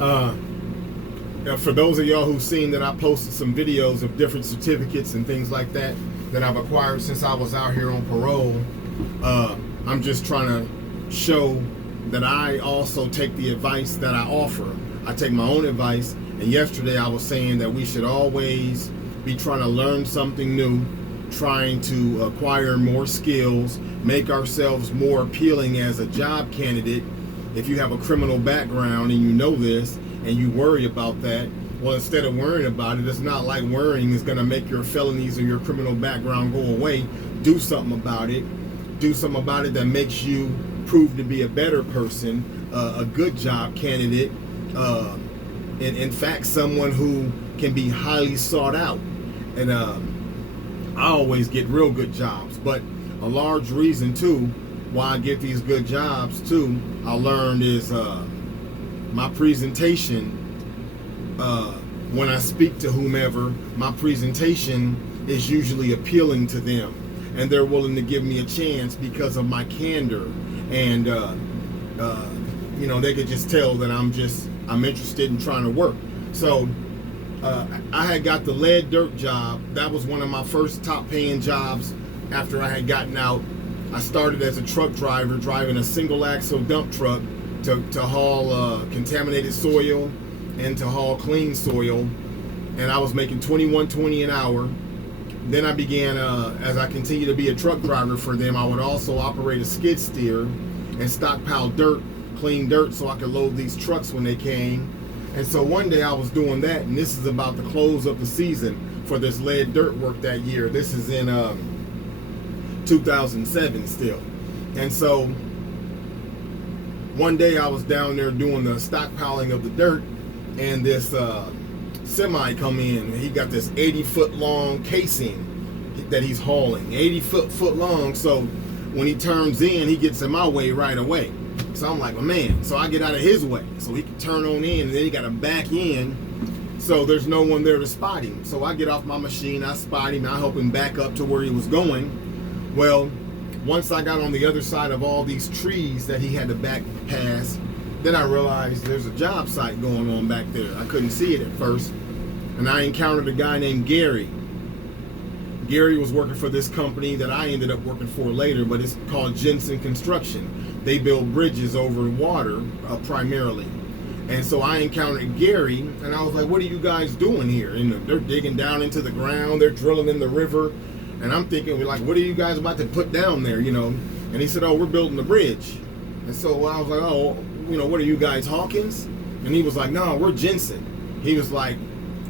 Uh, for those of y'all who've seen that I posted some videos of different certificates and things like that I've acquired since I was out here on parole, I'm just trying to show that I also take the advice that I offer. I take my own advice, and yesterday I was saying that we should always be trying to learn something new, trying to acquire more skills, make ourselves more appealing as a job candidate. If you have a criminal background and you know this and you worry about that, well, instead of worrying about it, it's not like worrying is going to make your felonies or your criminal background go away. Do something about it. Do something about it that makes you prove to be a better person, a good job candidate, and in fact, someone who can be highly sought out. And I always get real good jobs, but a large reason too why I get these good jobs too, I learned, is my presentation. When I speak to whomever, my presentation is usually appealing to them, and they're willing to give me a chance because of my candor, and you know, they could just tell that I'm interested in trying to work. So I had got the lead dirt job. That was one of my first top paying jobs after I had gotten out. I started as a truck driver, driving a single axle dump truck to haul contaminated soil and to haul clean soil, and I was making $21.20 an hour. Then I began, as I continued to be a truck driver for them, I would also operate a skid steer and stockpile dirt, clean dirt, so I could load these trucks when they came. And so one day I was doing that, and this is about the close of the season for this lead dirt work that year. This is in 2007 still. And so one day I was down there doing the stockpiling of the dirt, and this semi come in, and he got this 80-foot long casing that he's hauling, 80-foot long. So when he turns in, he gets in my way right away. So I'm like, oh man. So I get out of his way so he can turn on in, and then he got to back in, so there's no one there to spot him. So I get off my machine, I spot him, I help him back up to where he was going. Well, once I got on the other side of all these trees that he had to back past, then I realized there's a job site going on back there. I couldn't see it at first. And I encountered a guy named Gary. Gary was working for this company that I ended up working for later, but it's called Jensen Construction. They build bridges over water primarily. And so I encountered Gary, and I was like, what are you guys doing here? And they're digging down into the ground, they're drilling in the river. And I'm thinking, we're like, what are you guys about to put down there, you know? And he said, oh, we're building a bridge. And so I was like, oh, you know, what are you guys, Hawkins? And he was like, no, we're Jensen. He was like,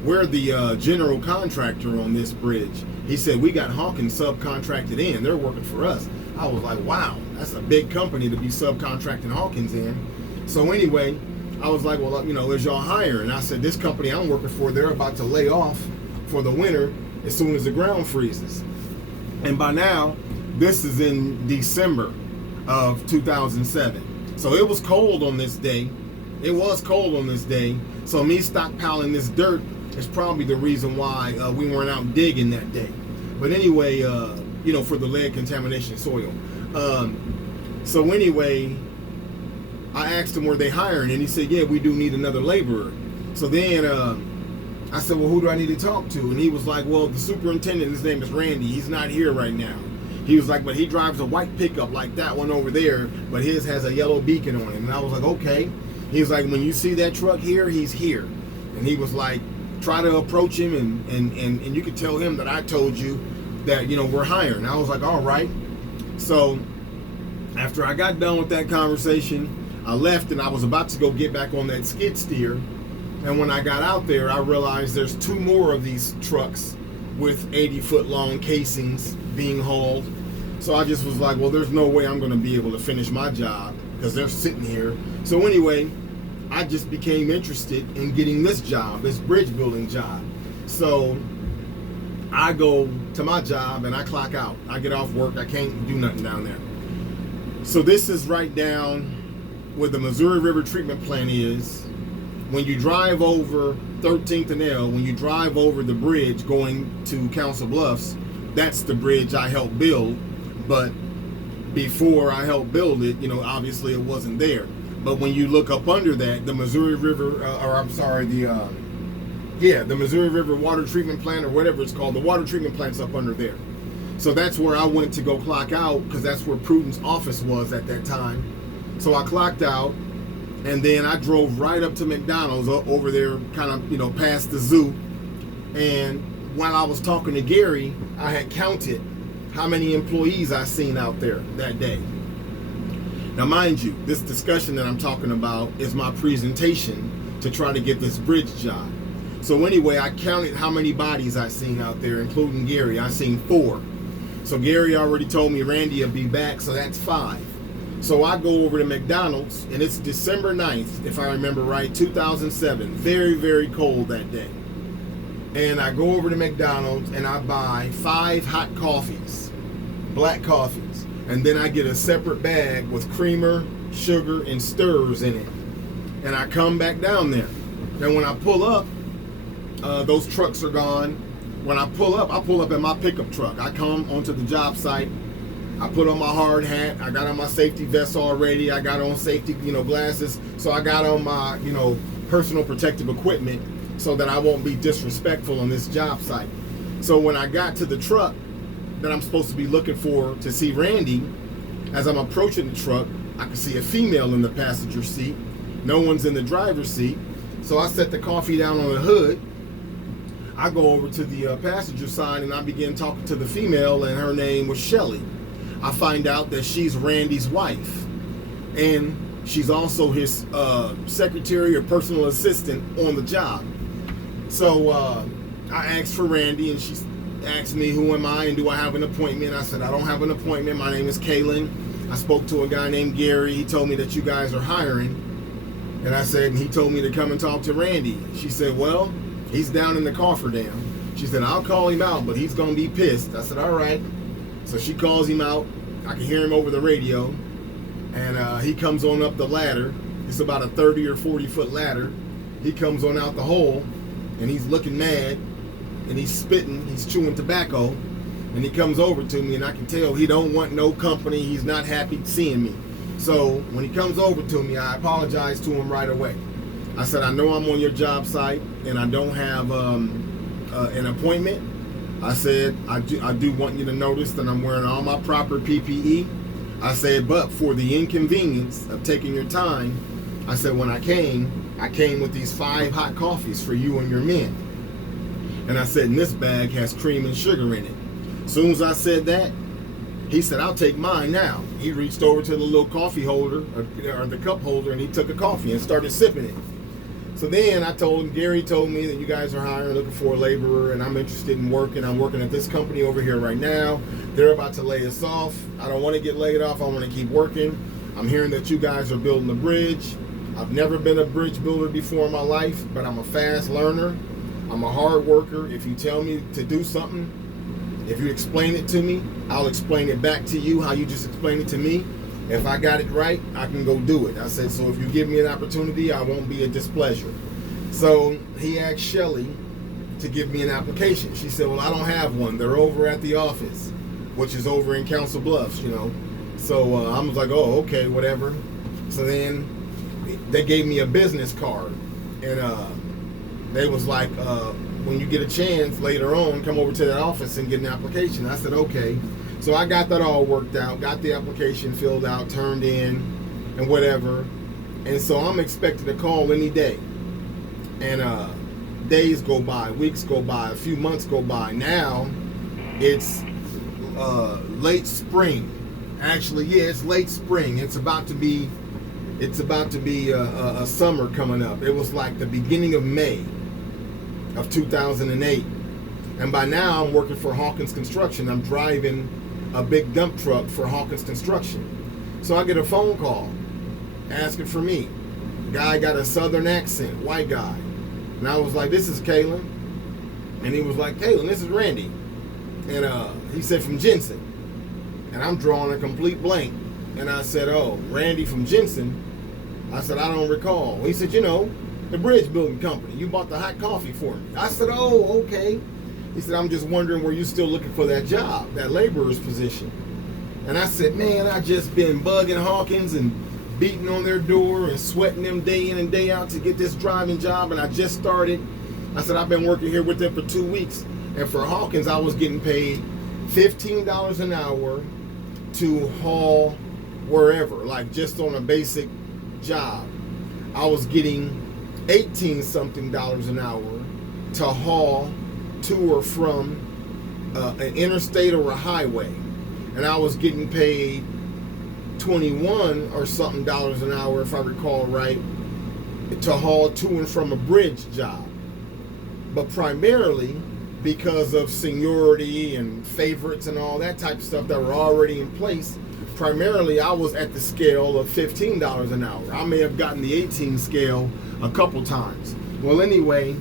we're the general contractor on this bridge. He said, we got Hawkins subcontracted in. They're working for us. I was like, wow, that's a big company to be subcontracting Hawkins in. So anyway, I was like, well, you know, is y'all hiring? I said, this company I'm working for, they're about to lay off for the winter as soon as the ground freezes. And by now, this is in December of 2007. So it was cold on this day. It was cold on this day. So me stockpiling this dirt is probably the reason why we weren't out digging that day. But anyway, you know, for the lead contamination soil. So anyway, I asked him, were they hiring? And he said, yeah, we do need another laborer. So then I said, well, who do I need to talk to? And he was like, well, the superintendent, his name is Randy. He's not here right now. He was like, but he drives a white pickup like that one over there, but his has a yellow beacon on it. And I was like, okay. He was like, when you see that truck here, he's here. And he was like, try to approach him, and you could tell him that I told you that, you know, we're hiring. I was like, all right. So after I got done with that conversation, I left, and I was about to go get back on that skid steer. And when I got out there, I realized there's two more of these trucks with 80-foot long casings being hauled. So I just was like, well, there's no way I'm going to be able to finish my job because they're sitting here. So anyway, I just became interested in getting this job, this bridge building job. So I go to my job and I clock out. I get off work. I can't do nothing down there. So this is right down where the Missouri River Treatment Plant is. When you drive over 13th and L, when you drive over the bridge going to Council Bluffs, that's the bridge I helped build. But before I helped build it, you know, obviously it wasn't there. But when you look up under that, the Missouri River, the Missouri River Water Treatment Plant, or whatever it's called, the water treatment plant's up under there. So that's where I went to go clock out, because that's where Pruden's office was at that time. So I clocked out, and then I drove right up to McDonald's over there, kind of, past the zoo. And while I was talking to Gary, I had counted how many employees I seen out there that day. Now, mind you, this discussion that I'm talking about is my presentation to try to get this bridge job. So anyway, I counted how many bodies I seen out there, including Gary. I seen 4. So Gary already told me Randy will be back, so that's 5. So I go over to McDonald's, and it's December 9th, if I remember right, 2007. Very, very cold that day. And I go over to McDonald's, and I buy 5 hot coffees, black coffees. And then I get a separate bag with creamer, sugar, and stirs in it. And I come back down there. And when I pull up, those trucks are gone. When I pull up in my pickup truck. I come onto the job site. I put on my hard hat. I got on my safety vest already. I got on safety, glasses. So I got on my, personal protective equipment so that I won't be disrespectful on this job site. So when I got to the truck that I'm supposed to be looking for to see Randy, as I'm approaching the truck, I can see a female in the passenger seat. No one's in the driver's seat. So I set the coffee down on the hood. I go over to the passenger side, and I begin talking to the female, and her name was Shelly. I find out that she's Randy's wife, and she's also his secretary or personal assistant on the job. So I asked for Randy, and she asked me, who am I and do I have an appointment? I said, I don't have an appointment. My name is Kaylin. I spoke to a guy named Gary. He told me that you guys are hiring. And I said, and he told me to come and talk to Randy. She said, well, he's down in the cofferdam. She said, I'll call him out, but he's going to be pissed. I said, all right. So she calls him out. I can hear him over the radio. And he comes on up the ladder. It's about a 30 or 40 foot ladder. He comes on out the hole, and he's looking mad. And he's spitting, he's chewing tobacco, and he comes over to me, and I can tell he don't want no company. He's not happy seeing me. So when he comes over to me, I apologize to him right away. I said, I know I'm on your job site, and I don't have an appointment. I said, I do want you to notice that I'm wearing all my proper PPE. I said, but for the inconvenience of taking your time, I said, when I came with these 5 hot coffees for you and your men. And I said, and this bag has cream and sugar in it. As soon as I said that, he said, I'll take mine now. He reached over to the little coffee holder, or the cup holder, and he took a coffee and started sipping it. So then I told him, Gary told me that you guys are hiring, looking for a laborer, and I'm interested in working. I'm working at this company over here right now. They're about to lay us off. I don't want to get laid off. I want to keep working. I'm hearing that you guys are building a bridge. I've never been a bridge builder before in my life, but I'm a fast learner. I'm a hard worker. If you tell me to do something, if you explain it to me, I'll explain it back to you how you just explained it to me. If I got it right, I can go do it. I said, so if you give me an opportunity, I won't be a displeasure. So he asked Shelly to give me an application. She said, well, I don't have one. They're over at the office, which is over in Council Bluffs, So I was like, oh, okay, whatever. So then they gave me a business card, and they was like, when you get a chance later on, come over to that office and get an application. I said, okay. So I got that all worked out, got the application filled out, turned in, and whatever. And so I'm expected to call any day. And days go by, weeks go by, a few months go by. Now it's late spring. Actually, yeah, it's late spring. It's about to be a summer coming up. It was like the beginning of May of 2008. And by now I'm working for Hawkins Construction. I'm driving a big dump truck for Hawkins Construction. So I get a phone call asking for me. Guy got a southern accent, white guy. And I was like, this is Kaylin. And he was like, Kaylin, this is Randy. And he said, from Jensen. And I'm drawing a complete blank. And I said, oh, Randy from Jensen? I said, I don't recall. He said, the bridge building company. You bought the hot coffee for me. I said, oh, okay. He said, I'm just wondering, were you still looking for that job, that laborer's position? And I said, man, I just been bugging Hawkins and beating on their door and sweating them day in and day out to get this driving job. And I just started. I said, I've been working here with them for 2 weeks. And for Hawkins, I was getting paid $15 an hour to haul wherever, like just on a basic job. I was getting 18 something dollars an hour to haul to or from an interstate or a highway. And I was getting paid 21 or something dollars an hour, if I recall right, to haul to and from a bridge job. But primarily because of seniority and favorites and all that type of stuff that were already in place, primarily I was at the scale of $15 an hour. I may have gotten the 18 scale a couple times. Well, anyway,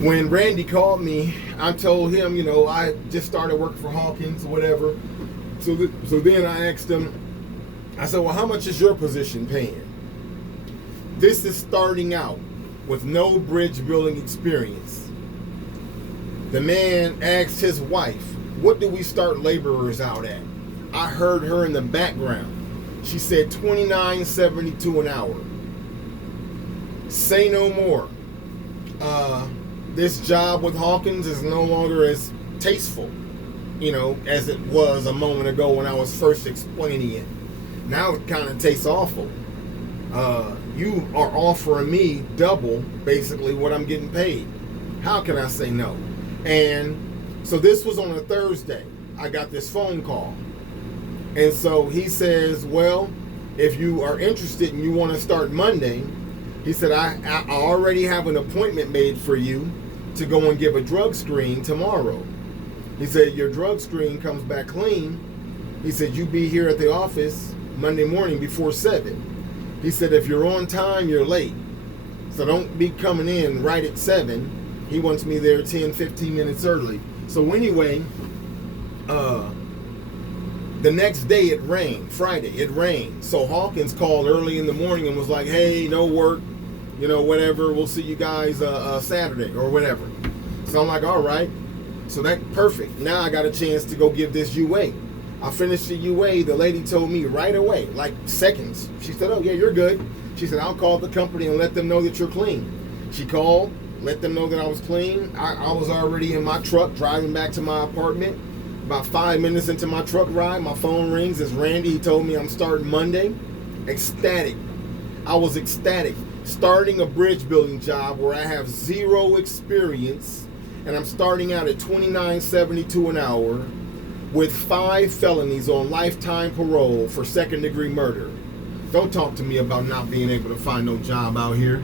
when Randy called me, I told him, you know, I just started working for Hawkins or whatever. So then I asked him, I said, well, how much is your position paying? This is starting out with no bridge building experience. The man asked his wife, what do we start laborers out at? I heard her in the background. She said $29.72 an hour. Say no more. This job with Hawkins is no longer as tasteful, you know, as it was a moment ago when I was first explaining it. Now it kind of tastes awful. You are offering me double, basically, what I'm getting paid. How can I say no? And so this was on a Thursday. I got this phone call. And so he says, well, if you are interested and you want to start Monday, he said, I already have an appointment made for you to go and give a drug screen tomorrow. He said, your drug screen comes back clean. He said, you be here at the office Monday morning before 7. He said, if you're on time, you're late. So don't be coming in right at 7. He wants me there 10, 15 minutes early. So anyway, the next day it rained. Friday, it rained. So Hawkins called early in the morning and was like, hey, no work, you know, whatever. We'll see you guys Saturday or whatever. So I'm like, all right. So that's perfect. Now I got a chance to go give this UA. I finished the UA. The lady told me right away, like seconds. She said, oh, yeah, you're good. She said, I'll call the company and let them know that you're clean. She called, let them know that I was clean. I was already in my truck driving back to my apartment. About 5 minutes into my truck ride, my phone rings. It's Randy. He told me I'm starting Monday. Ecstatic. I was ecstatic. Starting a bridge building job where I have zero experience, and I'm starting out at $29.72 an hour with 5 felonies on lifetime parole for second-degree murder. Don't talk to me about not being able to find no job out here.